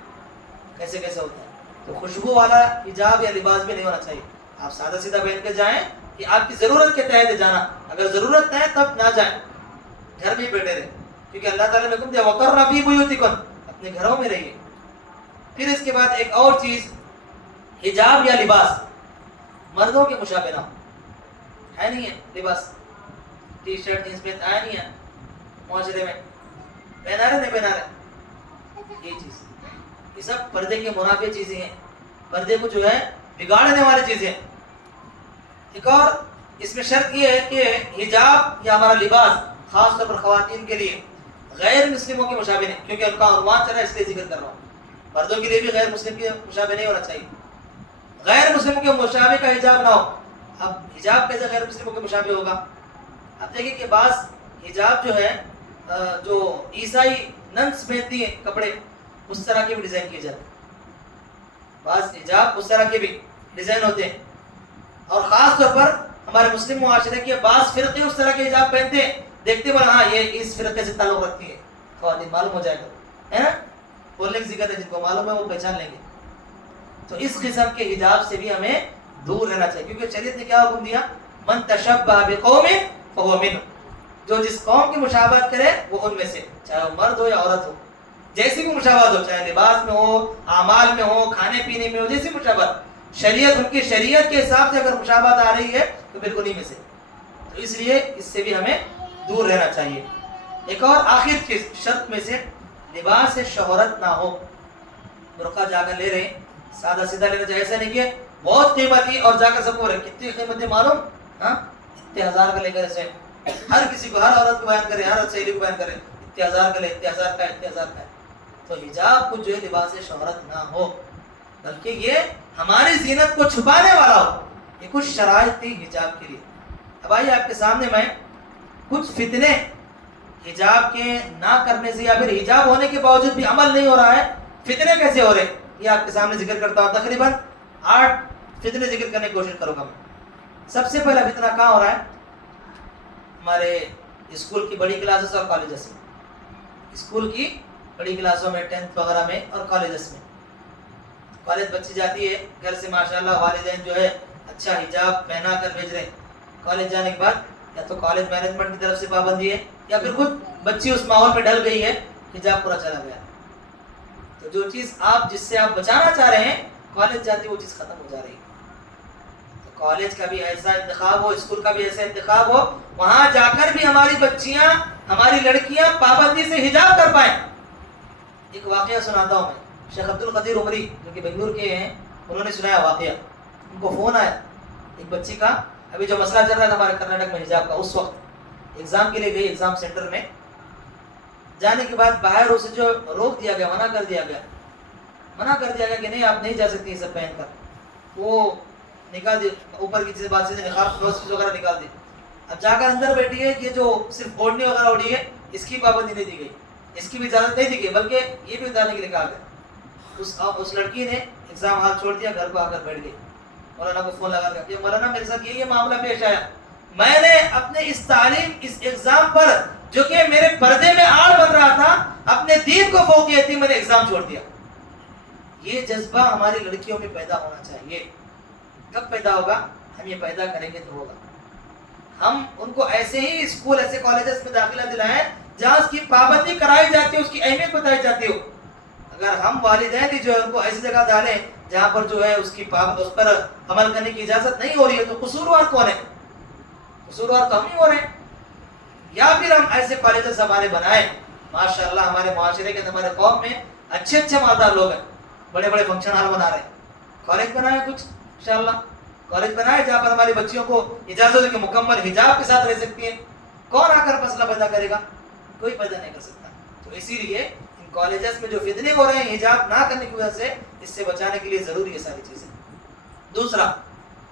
کیسے کیسے ہوتے ہیں۔ تو خوشبو والا حجاب یا لباس بھی نہیں ہونا چاہیے، آپ سادہ سیدھا پہن کے جائیں کہ آپ کی ضرورت کے تحت جانا، اگر ضرورت ہے تب نہ جائیں، گھر میں ہی بیٹھے رہیں، کیونکہ اللہ تعالیٰ نے حکم دیا وَقَرْنَ فِي بُيُوتِكُنَّ، اپنے گھروں میں رہیے۔ پھر اس کے بعد ایک اور چیز، حجاب یا لباس مردوں کے مشابہ نہ ہو، ہے نہیں ہے لباس، ٹی شرٹ جینس پینٹ آیا نہیں ہے معاشرے میں، پہنا رہے نہیں پہنا رہے، یہ چیز یہ سب پردے کے منافع چیزیں ہیں، پردے کو جو ہے بگاڑنے والی چیزیں۔ ایک اور اس میں شرط یہ ہے کہ حجاب یا ہمارا لباس خاص طور پر خواتین کے لیے غیر مسلموں کے مشابہ نہیں، کیونکہ ان کا عنوان چلا اس لیے ذکر کر رہا ہوں، مردوں کے لیے بھی غیر مسلم کے مشابہ نہیں ہونا چاہیے، غیر مسلموں کے مشابہ کا حجاب نہ ہو۔ اب حجاب کیسے غیر مسلموں کے مشابہ ہوگا؟ اب دیکھیں کہ بعض حجاب جو ہے جو عیسائی ننس پہنتی ہیں کپڑے، اس طرح کے بھی ڈیزائن کیے جاتے ہیں، بعض حجاب اس طرح کے بھی ڈیزائن ہوتے ہیں، اور خاص طور پر ہمارے مسلم معاشرے کے بعض فرقے اس طرح کے حجاب پہنتے ہیں، دیکھتے بڑا ہاں یہ اس فرقے سے تعلق رکھتی ہے، خواتین معلوم ہو جائے گا، ہے نا، بولنے کی ذکر ہے، جن کو معلوم ہے وہ پہچان لیں گے۔ تو اس قسم کے حجاب سے بھی ہمیں دور رہنا چاہیے، کیونکہ شریعت نے کیا حکم دیا، من تشبہ بقوم فہو منہ، جو جس قوم کی مشابہت کرے وہ ان میں سے، چاہے وہ مرد ہو یا عورت ہو، جیسی بھی مشابہت ہو، چاہے لباس میں ہو، اعمال میں ہو، کھانے پینے میں ہو، جیسی مشابہت، شریعت ان کی شریعت کے حساب سے اگر مشابہت آ رہی ہے تو بالکل انہی میں سے، تو اس لیے اس سے بھی ہمیں دور رہنا چاہیے۔ ایک اور آخر چیز شرط میں سے، لباس سے شہرت نہ ہو، برقع جا کر لے رہے ہیں سادہ سیدھا لینا چاہیے، ایسا نہیں کہ بہت قیمتی اور جا کر سب کو رہے، کتنی قیمتی معلوم، ہاں اتنے ہزار کا لے کر اسے ہر کسی کو، ہر عورت کو بیان کرے، ہر سہیلی کو بیان کرے، اتنے ہزار کا لے، اتنے ہزار کا ہے، اتنے ہزار کا ہے۔ تو حجاب کو جو ہے لباس سے شہرت نہ ہو، بلکہ یہ ہماری زینت کو چھپانے والا ہو، یہ کچھ شرائط تھی حجاب کے لیے۔ اب آئیے آپ کے سامنے میں کچھ فتنے حجاب کے نہ کرنے سے یا پھر حجاب ہونے کے باوجود بھی عمل نہیں ہو رہا ہے، فتنے کیسے ہو رہے ہیں یہ آپ کے سامنے ذکر کرتا ہوں۔ تقریباً 8 فتنے ذکر کرنے کی کوشش کروں گا میں۔ سب سے پہلا فتنہ کہاں ہو رہا ہے؟ ہمارے اسکول کی بڑی کلاسز اور کالجز میں، اسکول کی بڑی کلاسوں میں، 10th وغیرہ میں اور کالجز میں، کالج بچی جاتی ہے گھر سے ماشاءاللہ والدین جو ہے اچھا حجاب پہنا کر بھیج رہے ہیں، کالج جانے کے بعد یا تو کالج مینجمنٹ کی طرف سے پابندی ہے یا پھر خود بچی اس ماحول میں ڈل گئی ہے، حجاب پورا چلا گیا۔ تو جو چیز آپ جس سے آپ بچانا چاہ رہے ہیں، کالج جاتی وہ چیز ختم ہو جا رہی ہے۔ تو کالج کا بھی ایسا انتخاب ہو، اسکول کا بھی ایسا انتخاب ہو، وہاں جا کر بھی ہماری بچیاں، ہماری لڑکیاں پابندی سے حجاب کر پائیں۔ ایک واقعہ سناتا ہوں میں، شیخ عبد القدیر عمری جو کہ بنگلور کے ہیں، انہوں نے سنایا واقعہ، ان کو فون آیا ایک بچی کا، ابھی جو مسئلہ چل رہا تھا ہمارے کرناٹک میں حجاب کا، اس وقت ایگزام کے لیے گئی، ایگزام سینٹر میں جانے کے بعد باہر اسے جو روک دیا گیا، منع کر دیا گیا کہ نہیں آپ نہیں جا سکتی یہ سب پہن کر، وہ نکال دی اوپر کی چیزیں، بات چیزیں نقاب وغیرہ نکال دی۔ اب جا کر اندر بیٹھی ہے، یہ جو صرف اوڑھنی وغیرہ اوڑھی ہے اس کی پابندی نہیں دی گئی، اس کی بھی اجازت نہیں دی گئی، بلکہ یہ بھی اتارنے کے لیے کہا گیا۔ اس لڑکی نے ایگزام ہال چھوڑ دیا، گھر کو آ کر بیٹھ گئی، مولانا کو فون لگا کر کہ مولانا میرے ساتھ یہ معاملہ پیش آیا، میں نے اپنے اس تعلیم، اس ایگزام پر جو کہ میرے پردے میں آڑ بن رہا تھا، اپنے دین کو فوقیت دی، میں نے ایگزام چھوڑ دیا۔ یہ جذبہ ہماری لڑکیوں میں پیدا ہونا چاہیے۔ کب پیدا ہوگا؟ ہم یہ پیدا کریں گے تو ہوگا۔ ہم ان کو ایسے ہی اسکول، ایسے کالجز میں داخلہ دلائیں جہاں اس کی پابندی کرائی جاتی ہے، اس کی اہمیت بتائی جاتی ہو۔ اگر ہم والدین بھی جو ہے ان کو ایسی جگہ ڈالیں جہاں پر جو ہے اس پر عمل کرنے کی اجازت نہیں ہو رہی ہے، تو قصوروار کون ہے؟ قصوروار تو ہم ہی ہو رہے ہیں۔ یا پھر ہم ایسے کالجز ہمارے بنائیں، ماشاءاللہ ہمارے معاشرے کے، ہمارے قوم میں اچھے مالدار لوگ ہیں، بڑے بڑے فنکشن ہال بنا رہے ہیں، کالج بنائیں کچھ انشاءاللہ، کالج بنائیں جہاں پر ہماری بچیوں کو اجازت ہے کہ مکمل حجاب کے ساتھ رہ سکتی ہیں۔ کون آ کر مسئلہ پیدا کرے گا؟ کوئی پیدا نہیں کر سکتا۔ تو اسی لیے ان کالجز میں جو فتنے ہو رہے ہیں حجاب نہ کرنے کی وجہ سے، اس سے بچانے کے لیے ضروری ہے ساری چیزیں۔ دوسرا،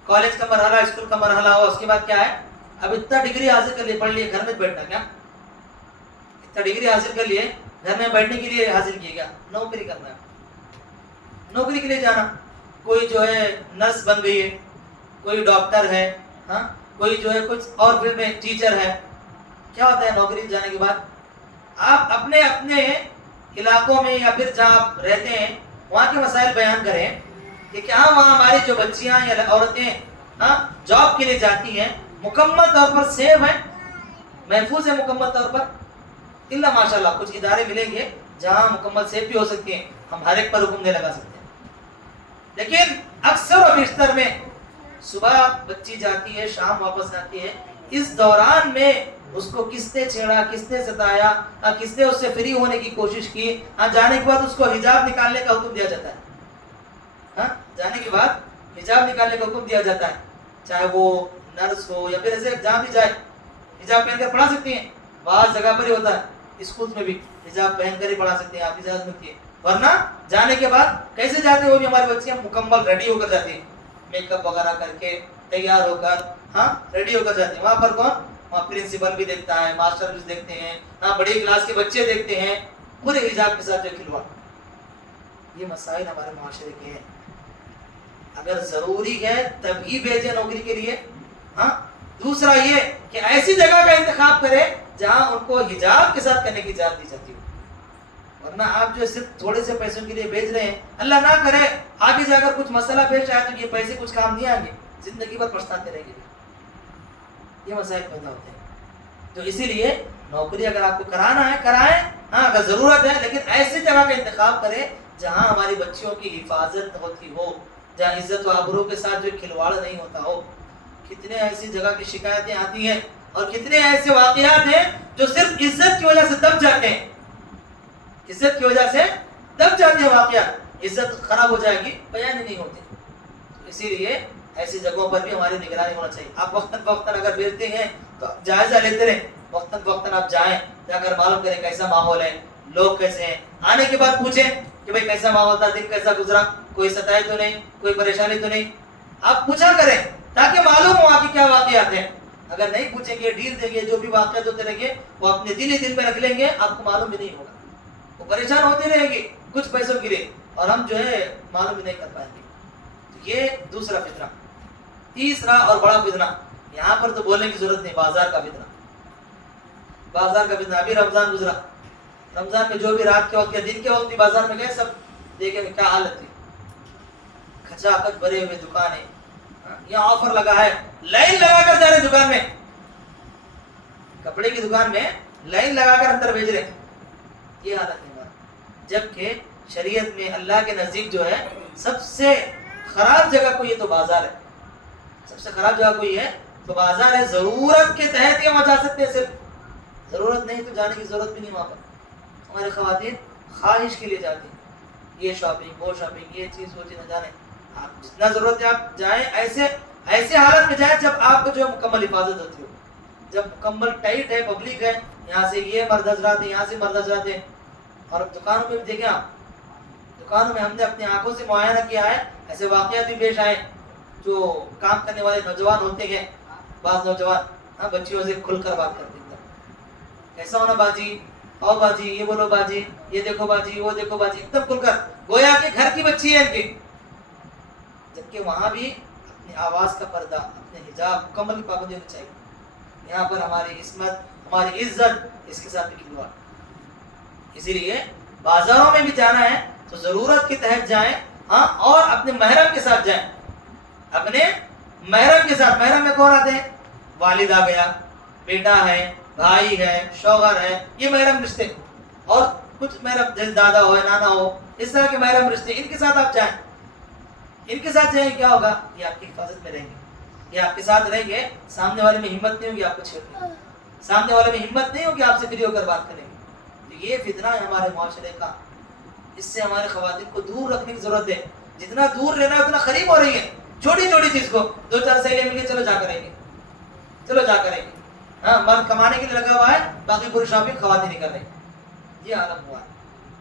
کالج کا مرحلہ، اسکول کا مرحلہ ہوا، اس کے بعد کیا ہے؟ اب اتنا ڈگری حاصل کر لیے، پڑھ لیے، گھر میں بیٹھنا کیا؟ اتنا ڈگری حاصل کر لیے، گھر میں بیٹھنے کے لیے حاصل کیے گیا، نوکری کرنا ہے، نوکری کے لیے جانا۔ کوئی جو ہے نرس بن گئی ہے، کوئی ڈاکٹر ہے، ہاں کوئی جو ہے کچھ اور فیلڈ میں ٹیچر ہے، کیا ہوتا ہے نوکری جانے کے بعد آپ اپنے اپنے علاقوں میں یا پھر جہاں آپ رہتے ہیں وہاں کے مسائل بیان کریں کہ کیا وہاں ہماری جو بچیاں یا عورتیں جاب کے لیے جاتی ہیں مکمل طور پر سیف ہیں، محفوظ ہے مکمل طور پر؟ اللہ ماشاء اللہ کچھ ادارے ملیں گے جہاں مکمل سیف بھی ہو سکتی ہیں، ہم ہر ایک پر حکم نہیں لگا سکتے، لیکن اکثر و بیشتر میں صبح بچی جاتی ہے شام واپس آتی ہے، اس دوران میں اس کو کس نے چھیڑا، کس نے ستایا، کس نے اس سے فری ہونے کی کوشش کی، جانے کے بعد اس کو حجاب نکالنے کا حکم دیا جاتا ہے، جانے کے بعد حجاب نکالنے کا حکم دیا جاتا ہے، چاہے وہ نرس ہو یا پھر ایسے جہاں بھی جائے حجاب پہن کر پڑھا سکتی ہیں، بعض جگہ پر ہی ہوتا ہے اسکول میں بھی حجاب پہن کر ہی پڑھا سکتے ہیں، آپ اجازت ملتی ہے، ورنہ جانے کے بعد کیسے جاتے ہیں وہ بھی ہماری بچیاں مکمل ریڈی ہو کر جاتی ہیں، میک اپ وغیرہ کر کے تیار ہو کر ریڈی ہو کر جاتے ہیں، وہاں پر کون؟ وہاں پرنسپل بھی دیکھتا ہے، ماسٹر بھی دیکھتے ہیں، بڑی کلاس کے بچے دیکھتے ہیں، پورے حجاب کے ساتھ جو کھلواڑ۔ یہ مسائل ہمارے معاشرے کے ہیں، اگر ضروری ہے تب ہی بھیجیں نوکری کے لیے۔ دوسرا یہ کہ ایسی جگہ کا انتخاب کرے جہاں ان کو حجاب کے ساتھ کرنے کی اجازت دی جاتی ہو، ورنہ آپ جو صرف تھوڑے سے پیسوں کے لیے بھیج رہے ہیں، اللہ نہ کرے آگے جا کر کچھ مسئلہ پیش آئے تو یہ پیسے کچھ کام نہیں آئیں گے، زندگی بھر پچھتاتے رہیں گے، یہ مسائل پیدا ہوتے ہیں۔ تو اسی لیے نوکری اگر آپ کو کرانا ہے کرائیں، اگر ضرورت ہے، لیکن ایسی جگہ کا انتخاب کریں جہاں ہماری بچیوں کی حفاظت ہوتی ہو، جہاں عزت و آبرو کے ساتھ جو کھلواڑ نہیں ہوتا ہو۔ کتنے ایسی جگہ کی شکایتیں آتی ہیں اور کتنے ایسے واقعات ہیں جو صرف عزت کی وجہ سے دب جاتے ہیں، عزت کی وجہ سے دب جاتے ہیں واقعات، عزت خراب ہو جائے گی بیان ہی نہیں ہوتے۔ اسی لیے ایسی جگہوں پر بھی ہماری نگرانی ہونا چاہیے۔ آپ وقتاً فوقتاً اگر بھیجتے ہیں تو جائزہ لیتے رہیں، وقتاً فوقتاً آپ جائیں، جا کر معلوم کریں کیسا ماحول ہے، لوگ کیسے ہیں، آنے کے بعد پوچھیں کہ بھئی کیسا ماحول تھا، دن کیسا گزرا، کوئی ستائے تو نہیں، کوئی پریشانی تو نہیں، آپ پوچھا کریں تاکہ معلوم ہو کہ کیا واقعات ہیں۔ اگر نہیں پوچھیں گے، ڈھیل دیں گے، جو بھی واقعات ہوتے رہیں گے وہ اپنے دل ہی دل میں رکھ لیں گے، آپ کو معلوم بھی نہیں ہوگا، وہ پریشان ہوتے رہیں گے کچھ پیسوں کے لیے اور ہم جو ہے معلوم بھی نہیں کر پائیں گے۔ تو یہ دوسرا فتنہ۔ تیسرا اور بڑا فتنہ، یہاں پر تو بولنے کی ضرورت نہیں، بازار کا فتنہ، بازار کا فتنہ۔ ابھی رمضان گزرا، رمضان میں جو بھی رات کے وقت یا دن کے وقت بھی بازار میں گئے، سب دیکھیں گے کیا حالت تھی، کھچا کھچ بھرے ہوئے دکانیں، یہاں آفر لگا ہے، لائن لگا کر جا رہے دکان میں، کپڑے کی دکان میں لائن لگا کر اندر بھیج رہے، یہ حالت ہے ہماری۔ جبکہ شریعت میں اللہ کے نزدیک جو ہے سب سے خراب جگہ کوئی ہے تو بازار ہے، سب سے خراب جگہ کوئی ہے تو بازار ہے۔ ضرورت کے تحت یہ وہاں جا سکتے ہیں، صرف ضرورت نہیں تو جانے کی ضرورت بھی نہیں وہاں پر۔ ہماری خواتین خواہش کے لیے جاتی ہیں، یہ شاپنگ وہ شاپنگ، یہ چیز وہ چیز نہ جانے، آپ جتنا ضرورت ہے آپ جائیں، ایسے حالت میں جائیں جب آپ کو جو مکمل حفاظت ہوتی ہو، جب مکمل ٹائٹ ہے، پبلک ہے، یہاں سے یہ مرد حضرات ہیں، یہاں سے مرد حضرات ہیں۔ اور دکانوں میں بھی دیکھیں آپ، دکانوں میں ہم نے اپنی آنکھوں سے معائنہ کیا ہے، ایسے واقعات بھی پیش آئے، جو کام کرنے والے نوجوان ہوتے ہیں، بعض نوجوان بچیوں سے کھل کر بات کرتے ہیں، کیسا ہونا باجی، اور باجی یہ بولو، باجی یہ دیکھو، باجی وہ دیکھو، باجی ایک دم کھل کر، گویا کہ گھر کی بچی ہے ان کی، جبکہ وہاں بھی اپنی آواز کا پردہ، اپنے حجاب مکمل پابندی ہونی چاہیے۔ یہاں پر ہماری عصمت، ہماری عزت، اس کے ساتھ بھی کھلواڑ۔ اسی لیے بازاروں میں بھی جانا ہے تو ضرورت کے تحت جائیں، اور اپنے محرم کے ساتھ جائیں، اپنے محرم کے ساتھ۔ محرم میں کون آتے ہیں؟ والد آ گیا، بیٹا ہے، بھائی ہے، شوہر ہے، یہ محرم رشتے، اور کچھ محرم جیسے دادا ہو، نانا ہو، اس طرح کے محرم رشتے، ان کے ساتھ آپ جائیں، ان کے ساتھ جائیں، کیا ہوگا؟ یہ آپ کی حفاظت میں رہیں گے، یہ آپ کے ساتھ رہیں گے، سامنے والے میں ہمت نہیں ہوگی آپ کو چھیڑنے کی، سامنے والے میں ہمت نہیں ہوگی آپ سے فری ہو کر بات کریں گے۔ تو یہ فتنہ ہے ہمارے معاشرے کا، اس سے ہمارے خواتین کو دور رکھنے کی ضرورت ہے، جتنا دور رہنا ہے اتنا قریب ہو رہی ہے، چھوٹی چھوٹی چیز کو، دو چار سہیلیاں مل کے چلو جا کریں گے، چلو جا کریں گے، مرد کمانے کے لیے لگا ہوا ہے، باقی پوری شاپنگ خواتین ہی کر رہی ہیں، یہ عالم ہوا ہے۔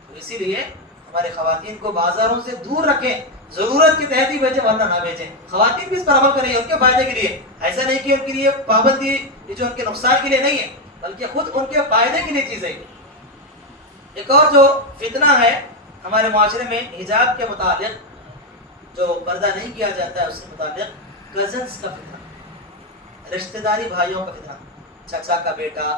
تو اسی لیے ہمارے خواتین کو بازاروں سے دور رکھیں، ضرورت کے تحت ہی بھیجیں ورنہ نہ بھیجیں۔ خواتین بھی اس پر عمل کر رہی ہیں ان کے فائدے کے لیے، ایسا نہیں کہ ان کے لیے پابندی یہ جو ان کے نقصان کے لیے نہیں ہے، بلکہ خود ان کے فائدے کے لیے چیز ہے۔ ایک اور جو فتنہ ہے ہمارے معاشرے میں حجاب کے متعلق، جو پردہ نہیں کیا جاتا ہے اس کے متعلق، کزنس کا فتنہ، رشتہ داری بھائیوں کا فتنہ، چچا کا بیٹا،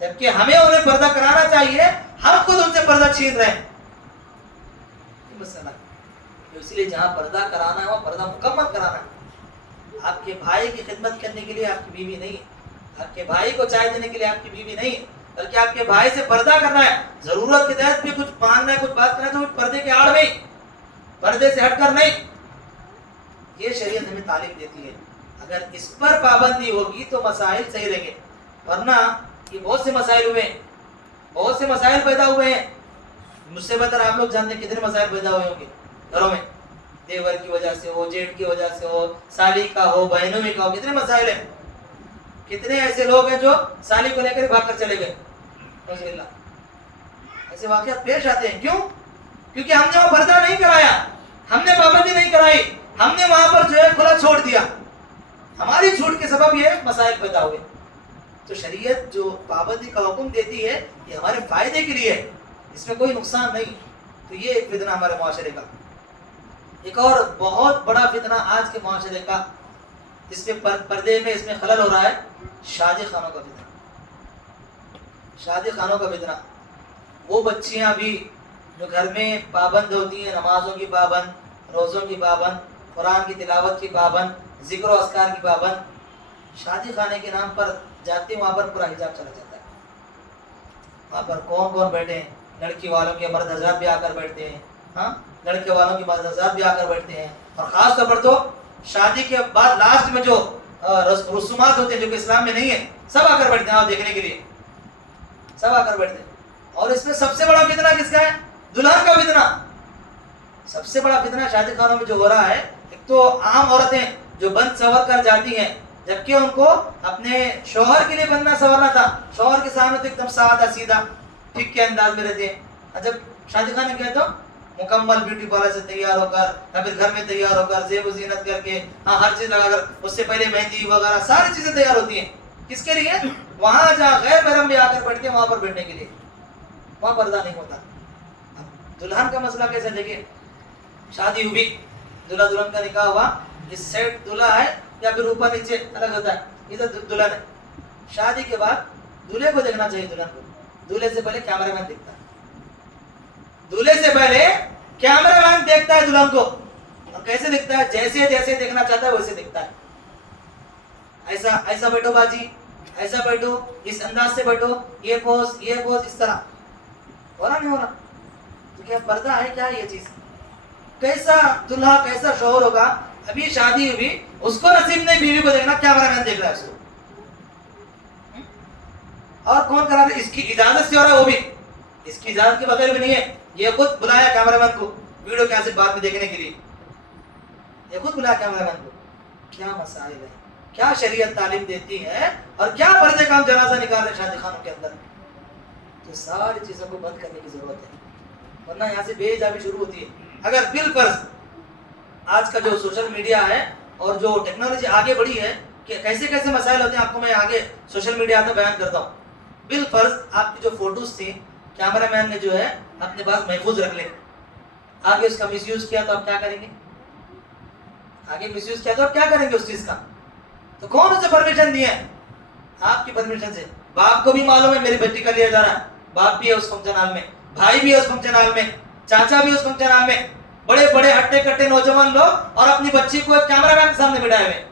جبکہ ہمیں انہیں پردہ کرانا چاہیے، ہم خود ان سے پردہ چھین رہے ہیں. یہ مسئلہ ہے. اس لیے جہاں پردہ کرانا ہے وہاں پردہ مکمل کرانا ہے. آپ کے بھائی کی خدمت کرنے کے لیے آپ کی بیوی نہیں ہے، آپ کے بھائی کو چائے دینے کے لیے آپ کی بیوی نہیں ہے، بلکہ آپ کے بھائی سے پردہ کرنا ہے. ضرورت کے تحت بھی کچھ مانگنا ہے، کچھ بات کرنا ہے تو پردے کے آڑ میں، پردے سے ہٹ کر نہیں. یہ شریعت ہمیں تعلیم دیتی ہے. اگر اس پر پابندی ہوگی تو مسائل صحیح رہیں گے. ورنہ یہ بہت سے مسائل ہوئے ہیں، بہت سے مسائل پیدا ہوئے ہیں. مجھ سے بہتر آپ لوگ جانتے ہیں کتنے مسائل پیدا ہوئے ہوں گے گھروں میں، دیور کی وجہ سے ہو، جیٹ کی وجہ سے ہو، سالی کا ہو، بہنوں میں کا ہو. کتنے مسائل ہیں. کتنے ایسے لوگ ہیں جو سالی کو لے کر بھاگ کر چلے گئے. ایسے واقعات پیش آتے ہیں. کیوں؟ کیونکہ ہم نے وہ پردہ نہیں کرایا، ہم نے پابندی نہیں کرائی، ہم نے وہاں پر جو ہے کھلا چھوڑ دیا. ہماری چھوٹ کے سبب یہ مسائل پیدا ہوئے. تو شریعت جو پابندی کا حکم دیتی ہے یہ ہمارے فائدے کے لیے ہے، اس میں کوئی نقصان نہیں. تو یہ ایک فتنہ ہمارے معاشرے کا. ایک اور بہت بڑا فتنہ آج کے معاشرے کا، اس میں پردے میں اس میں خلل ہو رہا ہے، شادی خانوں کا فتنہ. شادی خانوں کا فتنہ. وہ بچیاں بھی جو گھر میں پابند ہوتی ہیں، نمازوں کی پابند، روزوں کی پابند، قرآن کی تلاوت کی پابند، ذکر و اذکار کی پابند، شادی خانے کے نام پر جاتے ہیں، وہاں پر پورا حجاب چلا جاتا ہے. وہاں پر کون کون بیٹھے ہیں؟ لڑکی والوں کے مرد حضرات بھی آ کر بیٹھتے ہیں، ہاں، لڑکے والوں کے مرد حضرات بھی آ کر بیٹھتے ہیں. اور خاص طور پر تو شادی کے بعد لاسٹ میں جو رسومات ہوتے ہیں جو کہ اسلام میں نہیں ہے، سب آ کر بیٹھتے ہیں دیکھنے کے لیے، سب آ کر بیٹھتے ہیں. اور اس میں سب سے بڑا فتنہ کس کا ہے؟ دلہن کا فتنہ. سب سے بڑا فتنہ شادی خانوں میں جو ہو رہا ہے، ایک تو عام عورتیں جو بند سنور کر جاتی ہیں، جبکہ ان کو اپنے شوہر کے لیے بننا سنورنا تھا. شوہر کے سامنے تو ایک دم سادہ سیدھا ٹھیک کے انداز میں رہتے ہیں. جب شادی خانے گئے تو مکمل بیوٹی پارلر سے تیار ہو کر، یا پھر گھر میں تیار ہو کر، زیب و زینت کر کے، ہاں، ہر چیز لگا کر، اس سے پہلے مہندی وغیرہ ساری چیزیں تیار ہوتی ہیں. کس کے لیے؟ وہاں جہاں غیر محرم بھی آ کر بیٹھتے ہیں وہاں پر بیٹھنے کے لیے. وہاں پردہ نہیں ہوتا. دلہن کا مسئلہ کیسے دیکھیں؟ شادی ہوئی، دلہا دلہن کا نکاح ہوا، اس سائڈ دلہا ہے یا پھر اوپر نیچے الگ ہوتا ہے، ادھر دلہن ہے. شادی کے بعد دلہے کو دیکھنا چاہیے. دلہن کو دلہے سے پہلے کیمرہ مین دیکھتا ہے. دلہے سے پہلے کیمرہ مین دیکھتا ہے دلہن کو. اور کیسے دیکھتا ہے؟ جیسے جیسے دیکھنا چاہتا ہے ویسے دیکھتا ہے. ایسا ایسا بیٹھو باجی، ایسا بیٹھو، اس انداز سے بیٹھو، یہ پوز، یہ پوز، اس طرح. ہو رہا نہیں ہو رہا؟ تو کیا پردہ ہے کیا یہ چیز؟ کیسا دلہا کیسا شوہر ہوگا؟ ابھی شادی ہوئی، اس کو نصیب نہیں بیوی کو دیکھنا، کیمرہ مین دیکھ رہا ہے اس کو. اور کون کرا رہا ہے؟ اس کی اجازت سے ہو رہا ہے، وہ بھی اس کی اجازت کے بغیر بھی نہیں ہے. یہ خود بلایا کیمرہ مین کو ویڈیو کیسے بعد میں دیکھنے کے لیے، یہ خود بلایا کیمرہ مین کو. کیا مسائل ہے، کیا شریعت تعلیم دیتی ہے، اور کیا پردے کا ہم جنازہ نکال رہے ہیں شادی خانوں کے اندر. تو ساری چیزوں کو بند کرنے کی ضرورت ہے، ورنہ یہاں سے بے حجابی شروع ہوتی ہے. اگر بالفرض آج کا جو سوشل میڈیا ہے اور جو ٹیکنالوجی آگے بڑھی ہے کہ کیسے کیسے مسائل ہوتے ہیں، آپ کو میں آگے سوشل میڈیا پہ بیان کرتا ہوں. بالفرض آپ کی جو فوٹوز تھیں کیمرہ مین نے جو ہے اپنے پاس محفوظ رکھ لیں، آگے اس کا مس یوز کیا تو آپ کیا کریں گے؟ آگے مس یوز کیا تو آپ کیا کریں گے اس چیز کا؟ تو کون اسے پرمیشن دی ہے؟ آپ کی پرمیشن سے. باپ کو بھی معلوم ہے میری بیٹی کا لیا جا رہا ہے، باپ بھی ہے اس فنکشن ہال میں، بھائی بھی ہے اس فنکشن ہال میں، چاچا بھی اس فنکشن ہال میں، بڑے بڑے ہٹے کٹے نوجوان لوگ، اور اپنی بچی کو ایک کیمرہ مین کے سامنے بٹھائے ہوئے.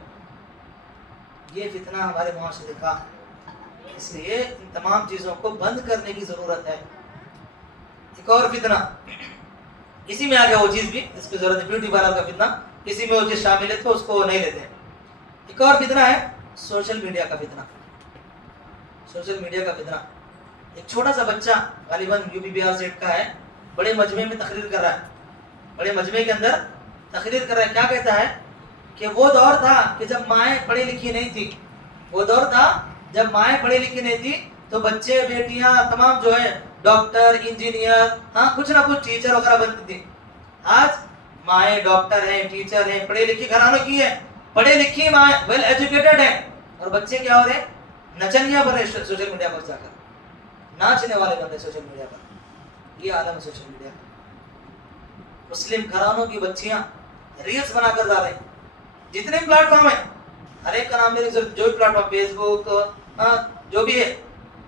یہ فتنہ ہمارے معاشرے کا. اس لیے ان تمام چیزوں کو بند کرنے کی ضرورت ہے. ایک اور فتنہ اسی میں آ گیا وہ چیز بھی اس کی ضرورت ہے، بیوٹی پارلر کا فتنہ، اسی میں وہ چیز شامل ہے تو اس کو نہیں لیتے ہیں. ایک اور فتنہ ہے سوشل میڈیا کا فتنہ. سوشل میڈیا کا فتنہ. ایک چھوٹا سا بچہ غالباً یو پی بہار سیٹ کا ہے، بڑے مجمع میں تقریر کر رہا ہے، بڑے مجمع کے اندر تقریر کر رہا ہے. کیا کہتا ہے کہ وہ دور تھا کہ جب مائیں پڑھی لکھی نہیں تھی، وہ دور تھا جب مائیں پڑھی لکھی نہیں تھی تو بچے بیٹیاں تمام جو ہے ڈاکٹر، انجینئر، ہاں کچھ نہ کچھ ٹیچر وغیرہ بنتی تھی. آج مائیں ڈاکٹر ہیں، ٹیچر ہیں، پڑھے لکھی گھرانوں کی ہیں، پڑھے لکھی مائیں ویل ایجوکیٹڈ ہیں، اور بچے کیا ہو رہے ہیں؟ نچنیاں بن رہے سوشل میڈیا پر جا کر، ناچنے والے بن رہے سوشل میڈیا پر. یہ عالم ہے سوشل میڈیا کا. مسلم گھرانوں کی بچیاں ریلز بنا کر ڈال رہے ہیں. جتنے بھی پلیٹ فارم ہیں، ہر ایک کا نام میرے جو بھی پلیٹ فارم، فیس بک، جو بھی ہے،